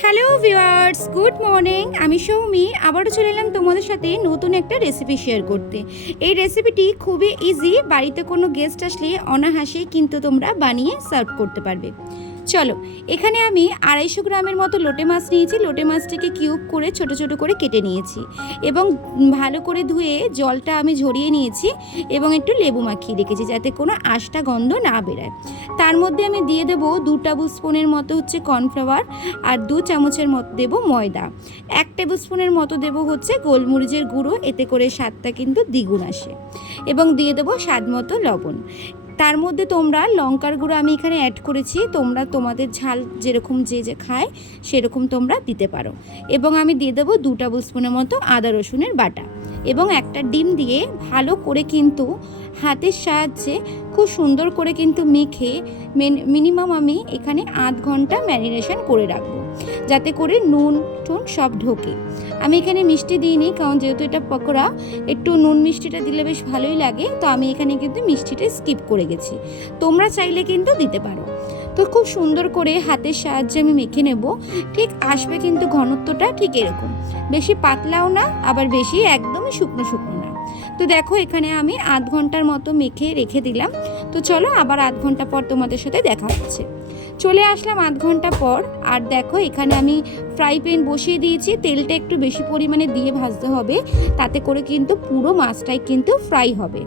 Hello viewers, good morning. আমি সৌমি আবারও চলে এলাম তোমাদের সাথে নতুন একটা রেসিপি শেয়ার করতে। এই রেসিপিটি খুবই ইজি, বাড়িতে কোনো গেস্ট আসলে অনায়াসেই কিন্তু তোমরা বানিয়ে সার্ভ করতে পারবে। চলো, এখানে আমি 250 গ্রামের মতো লোটে মাছ নিয়েছি। লোটে মাছটিকে কিউব করে ছোট ছোট করে কেটে নিয়েছি এবং ভালো করে ধুয়ে জলটা আমি ঝরিয়ে নিয়েছি এবং একটু লেবু মাখিয়ে রেখেছি যাতে কোনো আষ্টা গন্ধ না বেরোয়। তার মধ্যে আমি দিয়ে দেবো 2 টেবিল স্পুনের মতো হচ্ছে কর্নফ্লাওয়ার, আর 2 চামচের মতো দেবো ময়দা, 1 টেবিল স্পুনের মতো দেবো হচ্ছে গোলমরিচের গুঁড়ো, এতে করে স্বাদটা কিন্তু দ্বিগুণ আসে, এবং দিয়ে দেবো স্বাদ মতো লবণ। তার মধ্যে তোমরা লঙ্কার গুঁড়ো আমি এখানে অ্যাড করেছি, তোমরা তোমাদের ঝাল যেরকম যে খায় সেরকম তোমরা দিতে পারো। এবং আমি দিয়ে দেবো 2 টেবিল স্পুনের মতো আদা রসুনের বাটা এবং একটা ডিম দিয়ে ভালো করে কিন্তু হাতের সাহায্যে খুব সুন্দর করে কিন্তু মেখে মিনিমাম আমি এখানে আধ ঘন্টা ম্যারিনেশন করে রাখবো যাতে করে নুন টুন সব ঢোকে। আমি এখানে মিষ্টি দিইনি, কারণ যেহেতু এটা পকোড়া একটু নুন মিষ্টিটা দিলে বেশ ভালোই লাগে, তো আমি এখানে কিন্তু মিষ্টিটা স্কিপ করে গেছি। তোমরা চাইলে কিন্তু দিতে পারো। তো খুব সুন্দর করে হাতের সাহায্যে আমি মেখে নেব। ঠিক আসবে কিন্তু ঘনত্বটা ঠিক এরকম, বেশি পাতলাও না আবার বেশি একদমই শুকনো শুকনো না। তো দেখো এখানে আমি আধ ঘন্টার মতো মেখে রেখে দিলাম। তো চলো আবার আধ ঘন্টা পর তোমাদের সাথে দেখা হচ্ছে। চলে আসলাম আধ ঘন্টা পর, আর দেখো এখানে আমি ফ্রাই প্যান বসিয়ে দিয়েছি। তেলটা একটু বেশি পরিমাণে দিয়ে ভাজতে হবে, তাতে করে কিন্তু পুরো মাছটাই কিন্তু ফ্রাই হবে।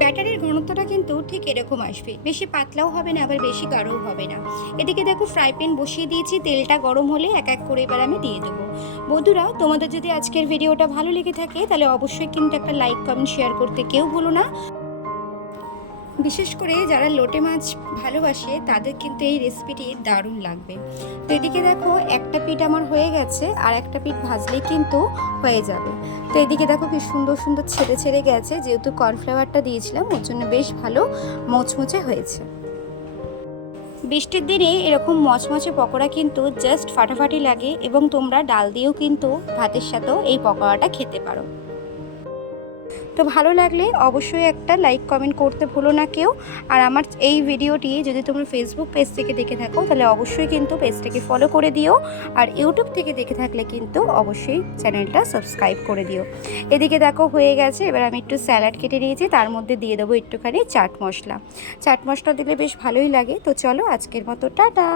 ব্যাটারের ঘনত্বটা কিন্তু ঠিক এরকম আসবে, বেশি পাতলাও হবে না আবার বেশি গাঢ়ও হবে না। এদিকে দেখো ফ্রাই প্যান বসিয়ে দিয়েছি, তেলটা গরম হলে এক এক করে এবার আমি দিয়ে দেবো। বন্ধুরা, তোমাদের যদি আজকের ভিডিওটা ভালো লেগে থাকে তাহলে অবশ্যই কিন্তু একটা লাইক কমেন্ট শেয়ার করতে কেউ ভুলো না। বিশেষ করে যারা লোটে মাছ ভালোবাসে তাদের কিন্তু এই রেসিপিটি দারুণ লাগবে। তো এদিকে দেখো একটা পিঠ আমার হয়ে গেছে, আর একটা পিঠ ভাজলেই কিন্তু হয়ে যাবে। তো এদিকে দেখো কি সুন্দর সুন্দর ছেড়ে ছেড়ে গেছে, যেহেতু কর্নফ্লাওয়ারটা দিয়েছিলাম ওর জন্য বেশ ভালো মচমচে হয়েছে। বৃষ্টির দিনে এরকম মচমচে পকোড়া কিন্তু জাস্ট ফাটাফাটি লাগে, এবং তোমরা ডাল দিয়েও কিন্তু ভাতের সাথেও এই পকোড়াটা খেতে পারো। তো ভালো লাগলে অবশ্যই একটা লাইক কমেন্ট করতে ভুলো না কেউ। আর আমার এই ভিডিওটি যদি তোমরা ফেসবুক পেজ থেকে দেখে থাকো তাহলে অবশ্যই কিন্তু পেজটাকে ফলো করে দিও, আর ইউটিউব থেকে দেখে থাকলে কিন্তু অবশ্যই চ্যানেলটা সাবস্ক্রাইব করে দিও। এদিকে দেখো হয়ে গেছে, এবার আমি একটু স্যালাড কেটে নিয়েছি, তার মধ্যে দিয়ে দেবো একটুখানি চাট মশলা। চাট মশলা দিলে বেশ ভালোই লাগে। তো চলো আজকের মতো টাটা।